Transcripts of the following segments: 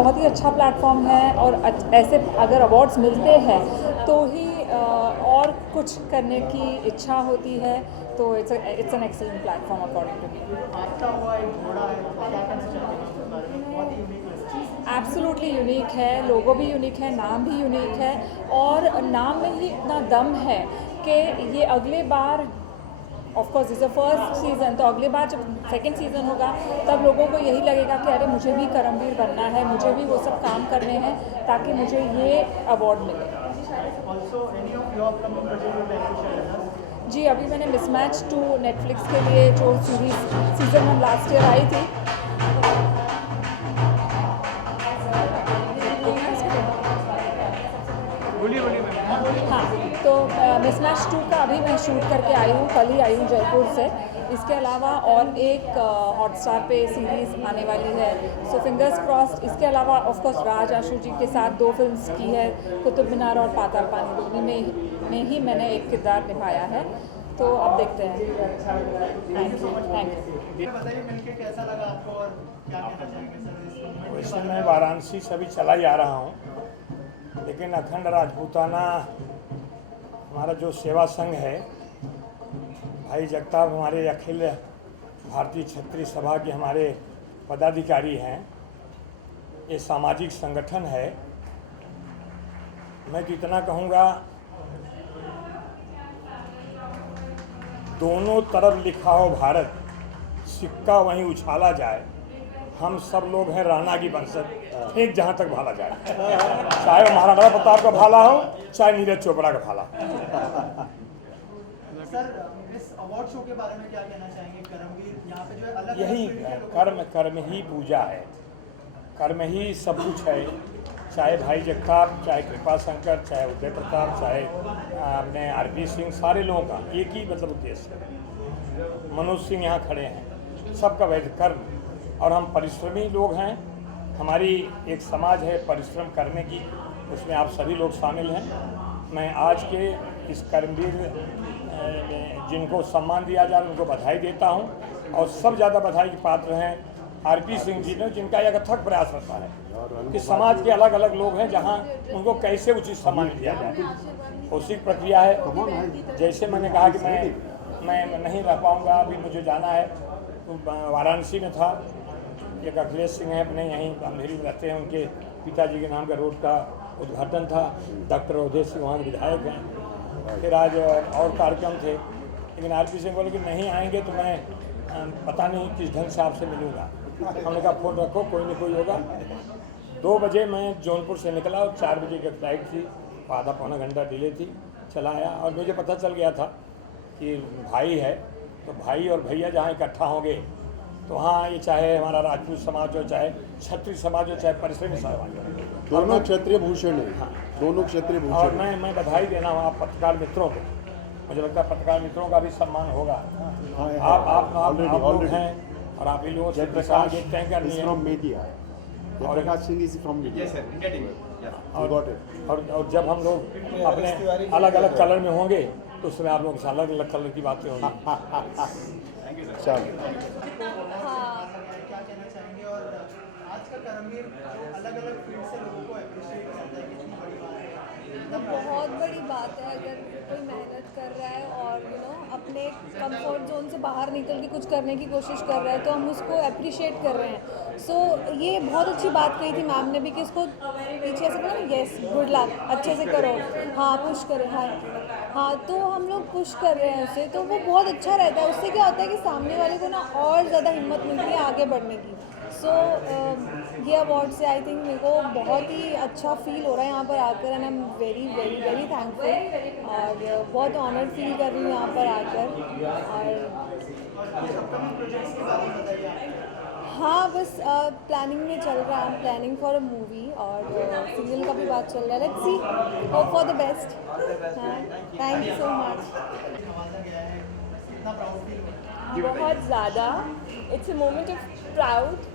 बहुत ही अच्छा प्लेटफॉर्म है और ऐसे अगर अवार्ड्स मिलते हैं तो ही और कुछ करने की इच्छा होती है, तो it's an excellent platform according to me. आता हुआ एक घोड़ा है, तो क्या कहना चाहेंगे उसके बारे में? बहुत ही यूनिक है। एब्सोल्युटली यूनिक है, लोगो भी यूनिक है, नाम भी यूनिक है और नाम में ही इतना दम है कि ये अगले बार of course is a first season, तो अगले बार जब सेकंड सीज़न होगा तब लोगों को यही लगेगा कि अरे मुझे भी करमवीर बनना है, मुझे भी वो सब काम करने हैं ताकि मुझे ये अवार्ड मिले। Also, any of your upcoming project you would like to share with us? जी, अभी मैंने मिसमैच 2 नेटफ्लिक्स के लिए जो series season 1 last year I थी, हाँ, तो मिसमैच 2 का अभी मैं शूट करके आई हूँ, कल ही आई हूँ जयपुर से। इसके अलावा और एक हॉटस्टार पे सीरीज़ आने वाली है, सो फिंगर्स क्रॉस्ड। इसके अलावा ऑफ कोर्स राज आशु जी के साथ 2 फिल्म्स की है, कुतुब मीनार और पाताल पानी, दोनों में ही मैंने एक किरदार निभाया है, तो अब देखते हैं। Thank you. बताइए मिलके कैसा लगा आपको और क्या कहना चाहेंगे सर इस मूवमेंट के वैसे बारे में? मैं वाराणसी से अभी चला ही आ रहा हूँ, लेकिन अखंड राजपूताना हमारा जो सेवा संघ है, भाई जगताप हमारे अखिल भारतीय क्षत्रिय सभा के हमारे पदाधिकारी हैं, ये सामाजिक संगठन है। मैं तो इतना कहूँगा, दोनों तरफ लिखा हो भारत, सिक्का वहीं उछाला जाए, हम सब लोग हैं राणा की वंशज, एक जहाँ तक भाला जाए, चाहे वो महाराणा प्रताप का भाला हो, चाहे नीरज चोपड़ा का भाला। सर इस अवार्ड शो के बारे में क्या कहना चाहेंगे? करमवीर यहाँ पे जो है अलग यही कर्म ही पूजा है, कर्म ही सब कुछ है। चाहे भाई जगताप, चाहे कृपा शंकर, चाहे उदय प्रताप, चाहे अपने आरपी सिंह, सारे लोगों का एक ही मतलब उद्देश्य है। मनोज सिंह यहाँ खड़े हैं, सबका वैध कर्म, और हम परिश्रमी लोग हैं। हमारी एक समाज है परिश्रम करने की, उसमें आप सभी लोग शामिल हैं। मैं आज के इस कर्मवीर जिनको सम्मान दिया जा रहा है उनको बधाई देता हूं, और सब ज़्यादा बधाई के पात्र हैं आरपी सिंह जी ने, जिनका एक अथक प्रयास रहता है कि समाज के अलग अलग लोग हैं जहां उनको कैसे उचित सम्मान दिया जाए। उसी प्रक्रिया है। जैसे मैंने कहा कि मैं नहीं रह पाऊंगा, अभी मुझे जाना है, तो वाराणसी में था, एक अखिलेश सिंह है अपने यहीं अमधेरी में रहते हैं, उनके पिताजी के नाम का रोड का उद्घाटन था, डॉक्टर अवधेश सिंह वहाँ के विधायक हैं। फिर आज और कार्यक्रम थे, लेकिन आरपी सिंह बोले कि नहीं आएंगे तो मैं पता नहीं किस ढंग से आपसे मिलूँगा। हमने कहा फ़ोन रखो, कोई नहीं कोई होगा। 2 बजे मैं जौनपुर से निकला और 4 बजे की फ्लाइट थी, आधा पौना घंटा डिले थी, चला आया। और मुझे पता चल गया था कि भाई है, तो भाई और भैया जहाँ इकट्ठा होंगे तो वहाँ ये चाहे हमारा राजपूत समाज हो, चाहे क्षत्रिय समाज हो, चाहे परिश्रमी समाज हो, दोनों क्षत्रिय भूषण है। हाँ, दोनों क्षत्रिय और भूषण। मैं बधाई देना हूँ आप पत्रकार मित्रों को। मुझे लगता है पत्रकार मित्रों का भी सम्मान होगा। आप लोग हैं और आप ही लोगों से प्रकाश तय करनी है। From media, Jayprakash Singh is from media. Yes, sir. Getting it. Yeah. और जब हम लोग अपने अलग अलग कलर में होंगे तो उसमें आप लोग से अलग अलग कलर की बातें होंगी। चलो, क्या कहना चाहेंगे? और आज का करमवीर जो अलग अलग फील्ड से लोगों को अप्रिशिएट करता है, कितनी बड़ी बात है? तो बहुत बड़ी बात है अगर कोई मेहनत कर रहा है और अपने कंफर्ट जोन से बाहर निकल के कुछ करने की कोशिश कर रहा है, तो हम उसको अप्रिशिएट कर रहे हैं। सो ये बहुत अच्छी बात कही थी मैम ने भी कि इसको पीछे से बोला ना, यस गुड लक, अच्छे से करो, हाँ पुश करो, हाँ, तो हम लोग पुश कर रहे हैं उसे, तो वो बहुत अच्छा रहता है। उससे क्या होता है कि सामने वाले को ना और ज़्यादा हिम्मत मिलती है आगे बढ़ने की। सो ये अवार्ड से आई थिंक मेरे को बहुत ही अच्छा फील हो रहा है यहाँ पर आकर, and I am very very very thankful, और बहुत ऑनर्ड फील कर रही हूँ यहाँ पर आकर। और हाँ, बस प्लानिंग में चल रहा है, प्लानिंग फॉर अ मूवी, और सीरियल का भी बात चल रहा है। Let's see, hope for the best. हाँ, थैंक यू सो मच। बहुत ज़्यादा, it's a moment of proud,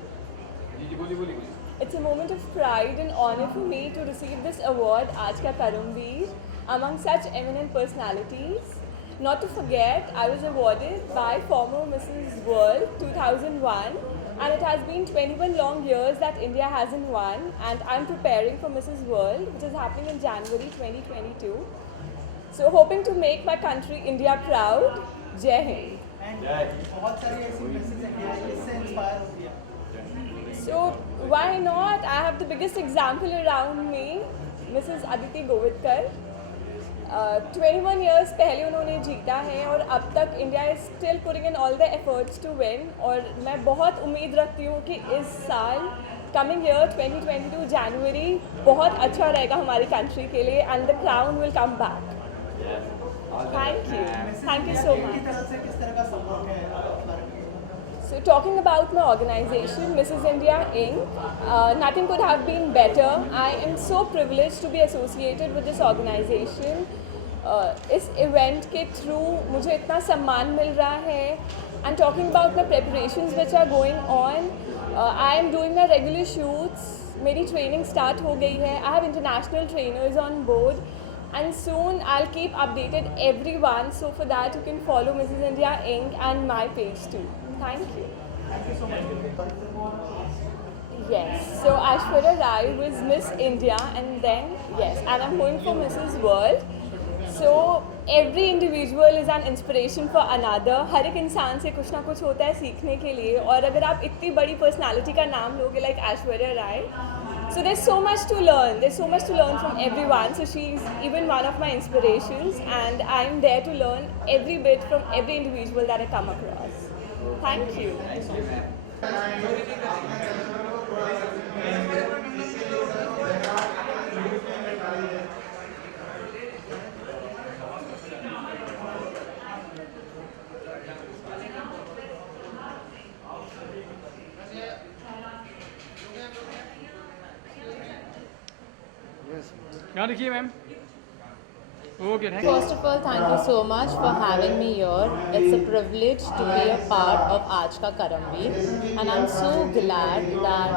it's a moment of pride and honor for me to receive this award, Aaj Ka Karmveer, among such eminent personalities. Not to forget, I was awarded by former Mrs. World 2001 And it has been 21 long years that India hasn't won, and I'm preparing for Mrs. World, which is happening in January 2022. So hoping to make my country India proud. Jai Hind. And बहुत सारी ऐसी Mrs India है जिससे inspire होती है. So why not? I have the biggest example around me, Mrs. Aditi Govitकर. 21 years पहले उन्होंने जीता है और अब तक India is still putting in all the efforts to win. और मैं बहुत उम्मीद रखती हूँ कि इस साल कमिंग ईयर 2022 जनवरी बहुत अच्छा रहेगा हमारी कंट्री के लिए and the crown will come back. Thank you so की मच. तरफ से किस तरह का सपोर्ट है आपके बारे में? So talking about my organization, Mrs. India Inc., nothing could have been better. I am so privileged to be associated with this organization. इस event के through मुझे इतना सम्मान मिल रहा है. And talking about my preparations which are going on, I am doing my regular shoots. मेरी training start हो गई है. I have international trainers on board. And soon I'll keep updated everyone. So for that you can follow Mrs. India Inc. and my page too. Thank you. Thank you so much. Yes, so Aishwarya Rai was Miss India and then, yes, and I'm going for Mrs. World. So every individual is an inspiration for another. हर एक इंसान से कुछ ना कुछ होता है सीखने के लिए. और अगर आप इतनी बड़ी पर्सनालिटी का नाम लोगे like Aishwarya Rai, so there's so much to learn. There's so much to learn from everyone. So she's even one of my inspirations and I'm there to learn every bit from every individual that I come across. Thank you. यहाँ देखिए ma'am. Okay, thank you. First of all, thank you so much for having me here. It's a privilege to be a part of Aaj Ka Karamveer, and I'm so glad that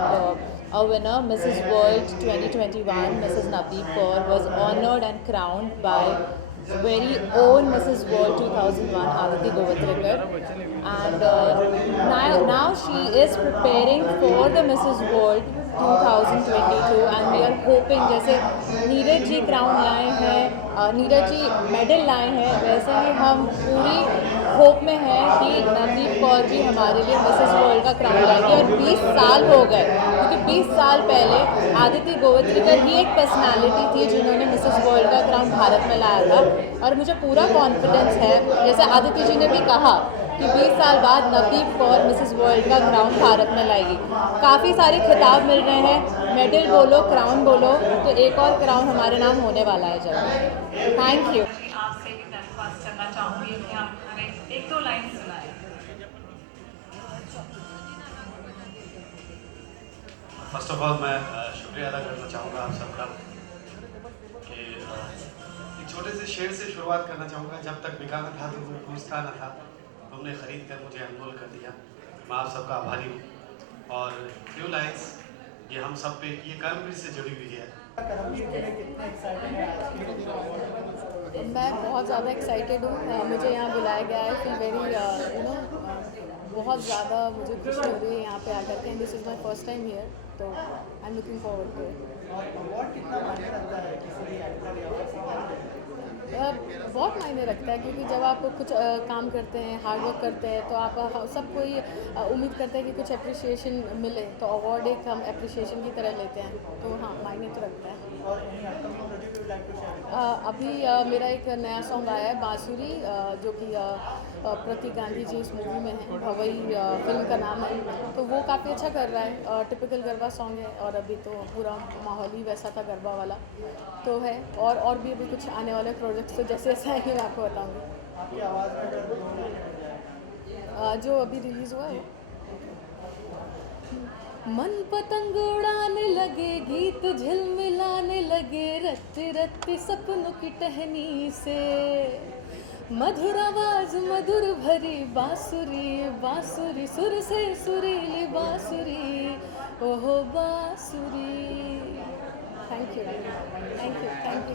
our winner, Mrs. World 2021, Mrs. Navdeep Kaur, was honored and crowned by very own Mrs. World 2001, Aditi Govitrekar. And now she is preparing for the Mrs. World 2022 and we are hoping, जैसे Neeraj ji crown लाए हैं, Neeraj ji medal लाए हैं, वैसे ही हम पूरी hope में हैं कि नवदीप कौर भी हमारे लिए मिसेस वर्ल्ड का क्राउन लाएगी. और 20 साल हो गए, क्योंकि 20 साल पहले आदिति गोवित्रिकर ही एक पर्सनालिटी थी जिन्होंने मिसेस वर्ल्ड का क्राउन भारत में लाया था. और मुझे पूरा कॉन्फिडेंस है, जैसे आदिति जी ने भी कहा कि 20 साल बाद नवदीप कौर मिसेस वर्ल्ड का क्राउन भारत में लाएगी. काफ़ी सारे खिताब मिल रहे हैं, मेडल बोलो, क्राउन बोलो, तो एक और क्राउन हमारे नाम होने वाला है जल्द. Thank you. आपसे भी दरख्वास्त करना चाहूँगी कि आप हमें एक दो लाइन सुनाएं. फर्स्ट ऑफ ऑल मैं शुक्रिया अदा करना चाहूँगा आप सबका कि एक छोटे से शेर से शुरुआत करना चाहूँगा. जब तक बिकाना था तो कोई पूछता न था, तुमने ख़रीद कर मुझे अनमोल कर दिया. मैं आप सबका आभारी हूँ. और फ्यू लाइन्स ये हम सब पे ये कर्मवीर से जुड़ी हुई है. करमवीर के लिए कितने एक्साइटेड हैं आज के दिन? मैं बहुत ज़्यादा एक्साइटेड हूँ. मुझे यहाँ बुलाया गया है. फील वेरी बहुत ज़्यादा मुझे खुशी हो रही है यहाँ पे आकर के. This is my first time here, तो I am looking forward to it. और अवार्ड कितना मायने रखता है किसी भी एक्टर या फिर सिंगर के लिए? बहुत मायने रखता है, क्योंकि जब आप कुछ काम करते हैं, हार्ड वर्क करते हैं, तो आप सब कोई उम्मीद करते हैं कि कुछ अप्रिसिएशन मिले. तो अवार्ड एक हम अप्रिसिएशन की तरह लेते हैं, तो हाँ मायने तो रखता है. और any upcoming project you like to share? अभी मेरा एक नया सॉन्ग आया है, बांसुरी, जो कि प्रतीक गांधी जी इस मूवी में है, वही फिल्म का नाम है. तो वो काफ़ी अच्छा कर रहा है. टिपिकल गरबा सॉन्ग है और अभी तो पूरा माहौल ही वैसा था गरबा वाला तो है. और भी अभी कुछ आने वाले प्रोजेक्ट्स तो जैसे जैसे आएंगे मैं आपको बताऊँगी. आपकी आवाज़ में अगर दो लाइन मिल जाए? जो अभी रिलीज़ हुआ है मन पतंग उड़ाने लगे, गीत झिलमिलाने लगे, रत्ती रत्ती सपनों की टहनी से, मधुर आवाज मधुर भरी बांसुरी, बांसुरी सुर से सुरीली बांसुरी, ओहो बांसुरी. Thank you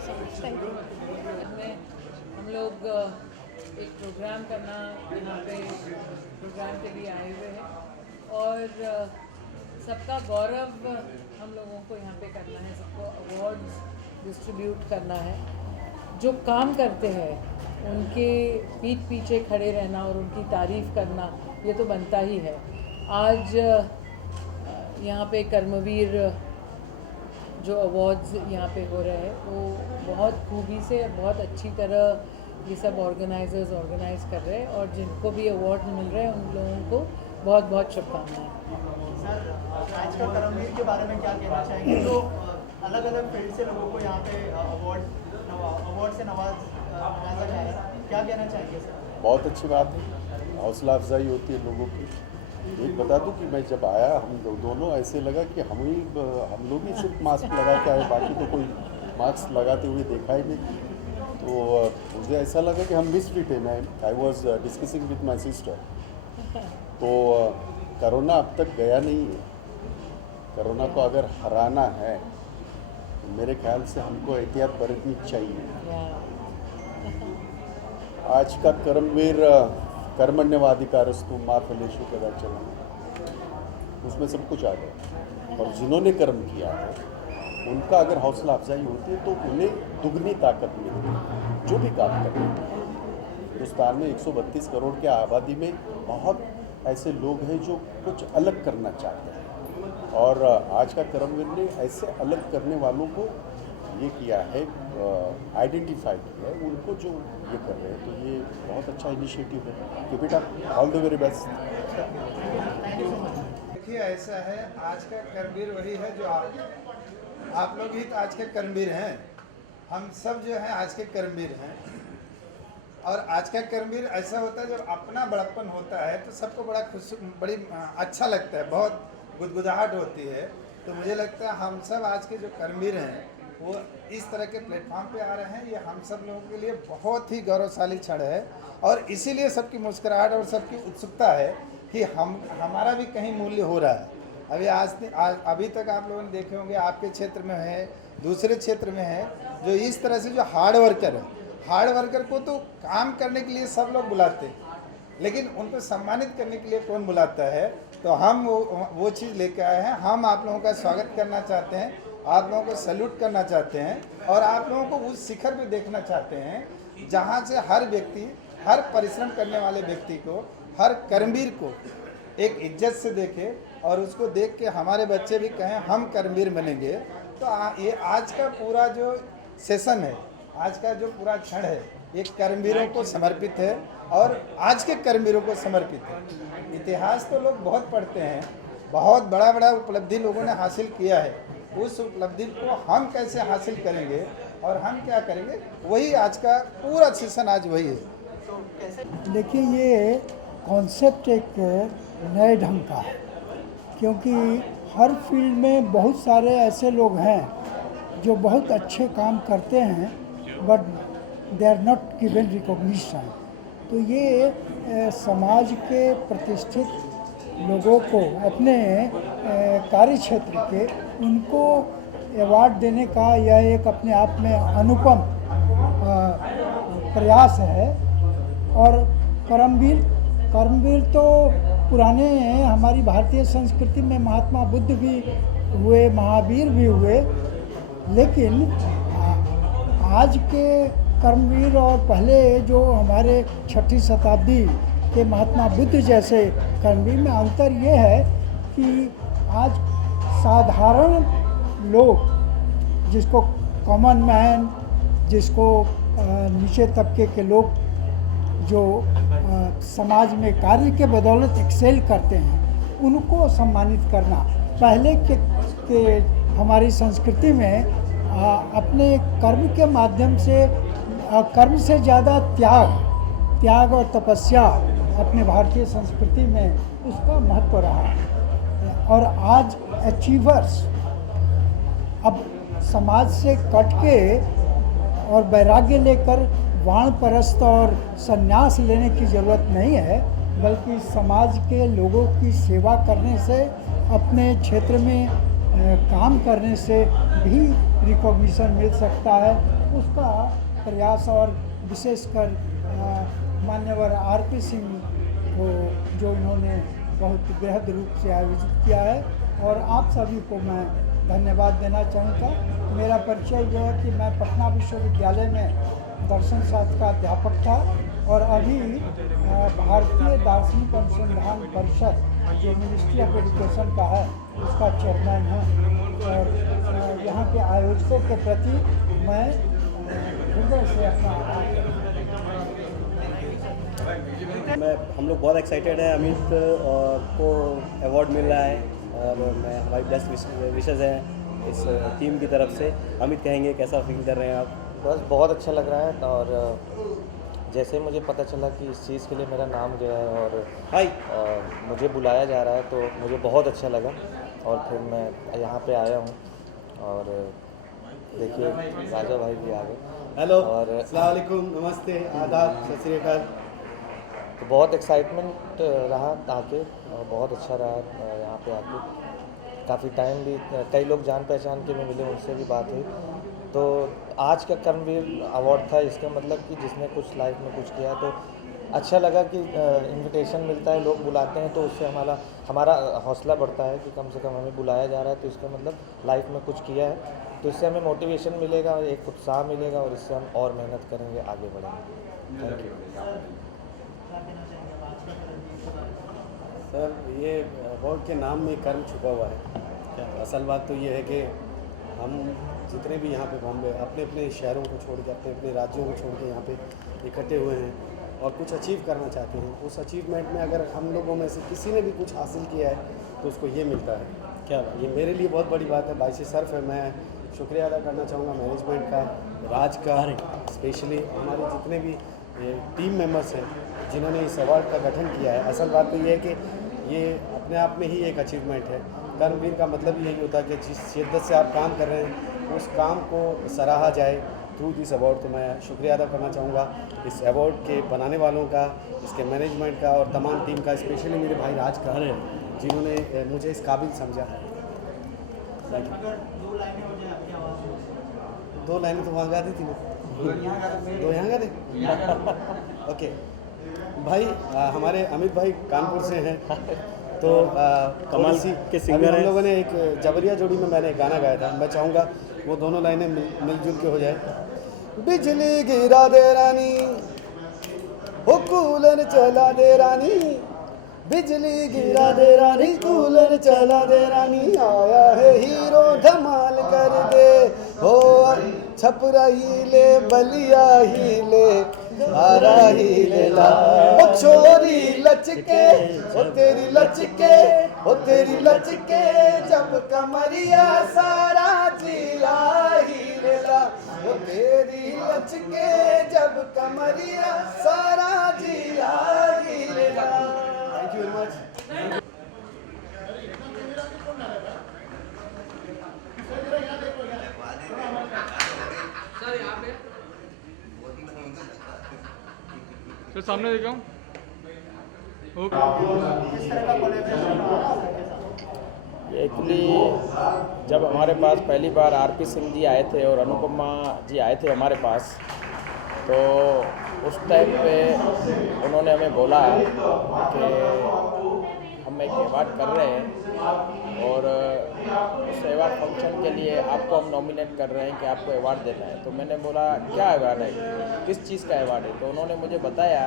so much. Thank you. में हम लोग एक प्रोग्राम करना यहाँ पे प्रोग्राम के लिए आए हुए हैं और सबका गौरव हम लोगों को यहाँ पे करना है, सबको अवार्ड्स डिस्ट्रीब्यूट करना है। जो काम करते हैं उनके पीठ पीछे खड़े रहना और उनकी तारीफ़ करना, ये तो बनता ही है। आज यहाँ पे कर्मवीर जो अवार्ड्स यहाँ पे हो रहे हैं वो बहुत खूबी से, बहुत अच्छी तरह ये सब ऑर्गेनाइजर्स ऑर्गेनाइज कर रहे हैं, और जिनको भी अवार्ड मिल रहे हैं उन लोगों को बहुत बहुत शुभकामनाएं। सर, आज का करमवीर के बारे में क्या कहना चाहेंगे? तो अलग अलग फील्ड से लोगों को यहाँ पे अवार्ड से नवाजा जा रहा है, क्या कहना चाहेंगे सर? बहुत अच्छी बात है, हौसला अफजाई होती है लोगों की। एक बता दूं कि मैं जब आया हम दोनों ऐसे लगा कि हम लोग ही सिर्फ मास्क लगा के आए, बाकी तो कोई मास्क लगाते हुए देखा ही नहीं। तो मुझे ऐसा लगा कि हम मिसफिट है। I was discussing with my sister. तो कोरोना अब तक गया नहीं है। कोरोना को अगर हराना है तो मेरे ख्याल से हमको एहतियात बरतनी चाहिए। आज का कर्मवीर कर्मण्यवाधिकारस्तु मा फलेषु कदाचन, उसमें सब कुछ आ गया। और जिन्होंने कर्म किया है उनका अगर हौसला अफजाई होती है तो उन्हें दुगनी ताकत मिलती है जो भी काम करते हैं। हिंदुस्तान में 132 करोड़ की आबादी में बहुत ऐसे लोग हैं जो कुछ अलग करना चाहते हैं, और आज का कर्मवीर ने ऐसे अलग करने वालों को ये किया है, आइडेंटिफाई किया है उनको जो ये कर रहे हैं। तो ये बहुत अच्छा इनिशिएटिव है कि बेटा ऑल द वेरी बेस्ट। देखिए ऐसा है, आज का कर्मवीर वही है जो आप लोग ही तो आज के कर्मवीर हैं। हम सब जो है आज के कर्मवीर हैं। और आज का कर्मवीर ऐसा होता है जब अपना बड़प्पन होता है तो सबको बड़ी अच्छा लगता है, बहुत गुदगुदाहट होती है। तो मुझे लगता है हम सब आज के जो कर्मवीर हैं वो इस तरह के प्लेटफॉर्म पे आ रहे हैं, ये हम सब लोगों के लिए बहुत ही गौरवशाली क्षण है। और इसीलिए सबकी मुस्कुराहट और सबकी उत्सुकता है कि हमारा भी कहीं मूल्य हो रहा है। अभी तक आप लोगों ने देखे होंगे, आपके क्षेत्र में है, दूसरे क्षेत्र में है, जो इस तरह से जो हार्ड वर्कर है, हार्ड वर्कर को तो काम करने के लिए सब लोग बुलाते हैं, लेकिन उनको सम्मानित करने के लिए कौन बुलाता है? तो हम वो चीज़ लेके आए हैं। हम आप लोगों का स्वागत करना चाहते हैं, आप लोगों को सैल्यूट करना चाहते हैं, और आप लोगों को उस शिखर पे देखना चाहते हैं जहाँ से हर व्यक्ति, हर परिश्रम करने वाले व्यक्ति को, हर कर्मवीर को एक इज्जत से देखे, और उसको देख के हमारे बच्चे भी कहें हम कर्मवीर बनेंगे। तो ये आज का पूरा जो सेशन है, आज का जो पूरा क्षण है, ये कर्मवीरों को समर्पित है और आज के कर्मवीरों को समर्पित है। इतिहास तो लोग बहुत पढ़ते हैं, बहुत बड़ा बड़ा उपलब्धि लोगों ने हासिल किया है। उस उपलब्धि को हम कैसे हासिल करेंगे और हम क्या करेंगे, वही आज का पूरा सेशन आज वही है। देखिए, ये कॉन्सेप्ट एक नए ढंग का है, क्योंकि हर फील्ड में बहुत सारे ऐसे लोग हैं जो बहुत अच्छे काम करते हैं, but they are not given recognition. तो ये समाज के प्रतिष्ठित लोगों को अपने कार्य क्षेत्र के उनको अवार्ड देने का यह एक अपने आप में अनुपम प्रयास है। और कर्मवीर तो पुराने हमारी भारतीय संस्कृति में महात्मा बुद्ध भी हुए, महावीर भी हुए, लेकिन आज के कर्मवीर और पहले जो हमारे 6ठी शताब्दी के महात्मा बुद्ध जैसे कर्मवीर में अंतर ये है कि आज साधारण लोग, जिसको कॉमन मैन, जिसको नीचे तबके के लोग जो समाज में कार्य के बदौलत एक्सेल करते हैं, उनको सम्मानित करना। पहले के हमारी संस्कृति में अपने कर्म के माध्यम से, कर्म से ज़्यादा त्याग और तपस्या अपने भारतीय संस्कृति में उसका महत्व रहा है। और आज अचीवर्स अब समाज से कट के और वैराग्य लेकर वानप्रस्थ और संन्यास लेने की ज़रूरत नहीं है, बल्कि समाज के लोगों की सेवा करने से, अपने क्षेत्र में काम करने से भी रिकॉग्निशन मिल सकता है। उसका प्रयास, और विशेषकर मान्यवर आर.पी. सिंह को जो इन्होंने बहुत बृहद रूप से आयोजित किया है और आप सभी को मैं धन्यवाद देना चाहूँगा। मेरा परिचय यह है कि मैं पटना विश्वविद्यालय में दर्शन शास्त्र का अध्यापक था और अभी भारतीय दार्शनिक अनुसंधान परिषद जो मिनिस्ट्री ऑफ एजुकेशन का है उसका चेयरमैन हूँ और यहाँ के आयोजकों के प्रति मैं हृदय से अपना हम लोग बहुत एक्साइटेड हैं। अमित को अवार्ड मिल रहा है और मैं हमारी बेस्ट विशेज़ हैं इस टीम की तरफ से। अमित कहेंगे कैसा फील कर रहे हैं आप? बस बहुत अच्छा लग रहा है और जैसे मुझे पता चला कि इस चीज़ के लिए मेरा नाम गया है और मुझे बुलाया जा रहा है तो मुझे बहुत अच्छा लगा और फिर मैं यहाँ पे आया हूँ और देखिए राजा भाई भी आ गए। हेलो और अस्सलाम वालेकुम, नमस्ते, आदाब, सत श्री अकाल। तो बहुत एक्साइटमेंट रहा आके और बहुत अच्छा रहा यहाँ पे आके। काफ़ी टाइम भी कई लोग जान पहचान के भी मिले, उनसे भी बात हुई। तो आज का कर्मवीर अवार्ड था, इसका मतलब कि जिसने कुछ लाइफ में कुछ किया तो अच्छा लगा कि इनविटेशन मिलता है, लोग बुलाते हैं तो उससे हमारा हौसला बढ़ता है कि कम से कम हमें बुलाया जा रहा है तो इसका मतलब लाइफ में कुछ किया है। तो इससे हमें मोटिवेशन मिलेगा, एक उत्साह मिलेगा और इससे हम और मेहनत करेंगे, आगे बढ़ेंगे। Thank you sir. ये अवार्ड के नाम में कर्म छुपा हुआ है। असल बात तो ये है कि हम जितने भी यहाँ पे बॉम्बे अपने अपने शहरों को छोड़ के अपने अपने राज्यों को छोड़ के यहाँ पे इकट्ठे हुए हैं और कुछ अचीव करना चाहते हैं। उस अचीवमेंट में अगर हम लोगों में से किसी ने भी कुछ हासिल किया है तो उसको ये मिलता है। क्या ये मेरे लिए बहुत बड़ी बात है, बाइस सर्फ है। मैं शुक्रिया अदा करना चाहूँगा मैनेजमेंट का, राज का, स्पेशली हमारे जितने भी टीम मेंबर्स हैं जिन्होंने इस अवार्ड का गठन किया है। असल बात तो ये है कि ये अपने आप में ही एक अचीवमेंट है। कर्मवीर का मतलब यही होता है कि जिस शिद्दत से आप काम कर रहे हैं उस काम को सराहा जाए थ्रू दिस अवार्ड। तो मैं शुक्रिया अदा करना चाहूँगा इस अवार्ड के बनाने वालों का, इसके मैनेजमेंट का और तमाम टीम का, स्पेशली मेरे भाई राज का जिन्होंने मुझे इस काबिल समझा। दो लाइनें तो वहाँ गा दी थी ना, दो यहाँ गा दी। ओके भाई, हमारे अमित भाई कानपुर से हैं तो कमाल के सिंगर हम हैं। लोगों ने एक जबरिया जोड़ी में मैंने गाना गाया था, मैं चाहूँगा वो दोनों लाइनें मिलजुल के हो जाए। बिजली गिरा दे रानी, हो कूलर चला दे रानी, बिजली गिरा दे रानी, कूलर चला दे रानी, आया है हीरो धमाल कर दे, हो छपरा ही ले बलिया ही ले, आरा ही ले ला, ओ छोरी लचके, ओ तेरी लचके, ओ तेरी लचके, जब कमरिया सारा जिला ही ले ला, ओ तेरी लचके, जब कमरिया सारा जिला ही ले ला। Thank you very much. Sir सामने देखा हूँ। एक्चुअली जब हमारे पास पहली बार आरपी सिंह जी आए थे और अनुपमा जी आए थे हमारे पास, तो उस टाइम पे उन्होंने हमें बोला कि हम एक अवार्ड कर रहे हैं और उस अवार्ड फंक्शन के लिए आपको हम नॉमिनेट कर रहे हैं कि आपको अवार्ड देना है। तो मैंने बोला क्या अवार्ड है, किस चीज़ का अवार्ड है? तो उन्होंने मुझे बताया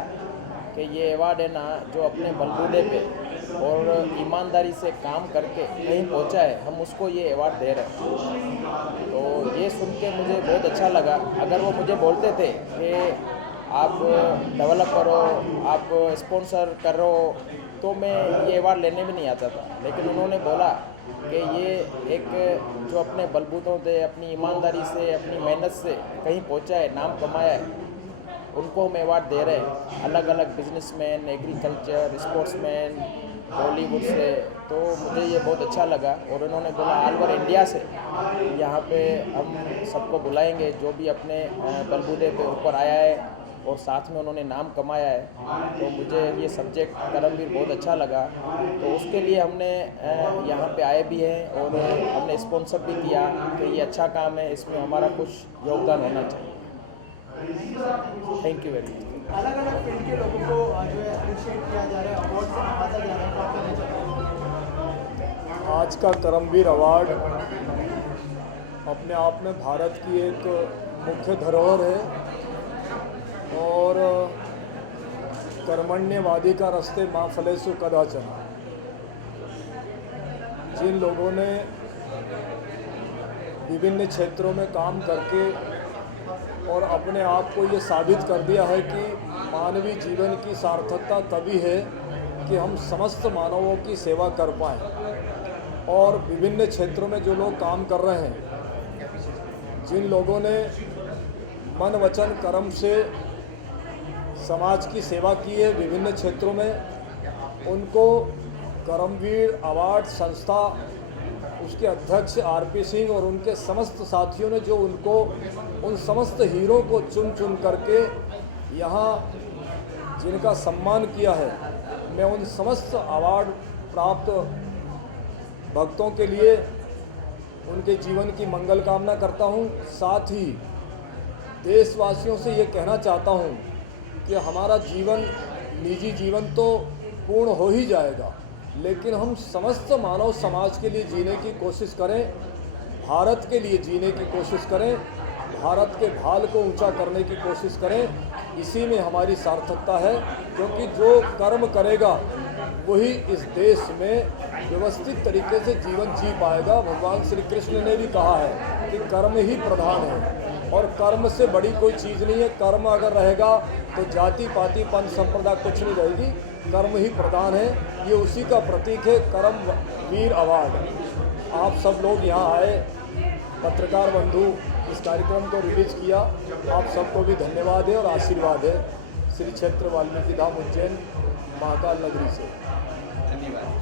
कि ये अवार्ड है ना जो अपने बलबूते पे और ईमानदारी से काम करके कहीं पहुंचा है, हम उसको ये अवार्ड दे रहे हैं। तो ये सुन के मुझे बहुत अच्छा लगा। अगर वो मुझे बोलते थे कि आप डेवलप करो, आप स्पॉन्सर करो, तो मैं ये अवार्ड लेने भी नहीं आता था। लेकिन उन्होंने बोला कि ये एक जो अपने बलबूतों से, अपनी ईमानदारी से, अपनी मेहनत से कहीं पहुंचा है, नाम कमाया है, उनको हम अवार्ड दे रहे हैं। अलग अलग बिजनेसमैन, एग्रीकल्चर, स्पोर्ट्समैन, बॉलीवुड से। तो मुझे ये बहुत अच्छा लगा और उन्होंने बोला ऑल ओवर इंडिया से यहाँ पे हम सबको बुलाएंगे जो भी अपने बलबूते पे ऊपर आया है और साथ में उन्होंने नाम कमाया है। तो मुझे ये सब्जेक्ट कर्मवीर बहुत अच्छा लगा। तो उसके लिए हमने यहाँ पे आए भी हैं और हमने स्पॉन्सर भी किया कि ये अच्छा काम है, इसमें हमारा कुछ योगदान होना चाहिए। Thank you very much. अलग अलग फील्ड के लोगों को जो है अप्रिशिएट किया जा रहा है, अवार्ड से नवाजा जा रहा है, क्या कहना चाहते हैं? आज का करमवीर अवार्ड अपने आप में भारत की एक मुख्य धरोहर है और कर्मण्यवादी का रास्ते माँ फलेसु कदाचन। जिन लोगों ने विभिन्न क्षेत्रों में काम करके और अपने आप को ये साबित कर दिया है कि मानवीय जीवन की सार्थकता तभी है कि हम समस्त मानवों की सेवा कर पाएँ। और विभिन्न क्षेत्रों में जो लोग काम कर रहे हैं, जिन लोगों ने मन वचन कर्म से समाज की सेवा की है विभिन्न क्षेत्रों में, उनको करमवीर अवार्ड संस्था उसके अध्यक्ष आरपी सिंह और उनके समस्त साथियों ने जो उनको उन समस्त हीरो को चुन चुन करके यहाँ जिनका सम्मान किया है, मैं उन समस्त अवार्ड प्राप्त भक्तों के लिए उनके जीवन की मंगल कामना करता हूँ। साथ ही देशवासियों से ये कहना चाहता हूँ कि हमारा जीवन, निजी जीवन तो पूर्ण हो ही जाएगा, लेकिन हम समस्त मानव समाज के लिए जीने की कोशिश करें, भारत के लिए जीने की कोशिश करें, भारत के भाल को ऊंचा करने की कोशिश करें। इसी में हमारी सार्थकता है, क्योंकि जो कर्म करेगा वही इस देश में व्यवस्थित तरीके से जीवन जी पाएगा। भगवान श्री कृष्ण ने भी कहा है कि कर्म ही प्रधान है और कर्म से बड़ी कोई चीज़ नहीं है। कर्म अगर रहेगा तो जाति पाति पंथ संप्रदाय कुछ नहीं रहेगी, कर्म ही प्रधान है। ये उसी का प्रतीक है करमवीर अवार्ड। आप सब लोग यहाँ आए, पत्रकार बंधु इस कार्यक्रम को रिलीज किया, आप सबको भी धन्यवाद है और आशीर्वाद है। श्री क्षेत्र वाल्मीकि धाम उज्जैन महाकाल नगरी से धन्यवाद।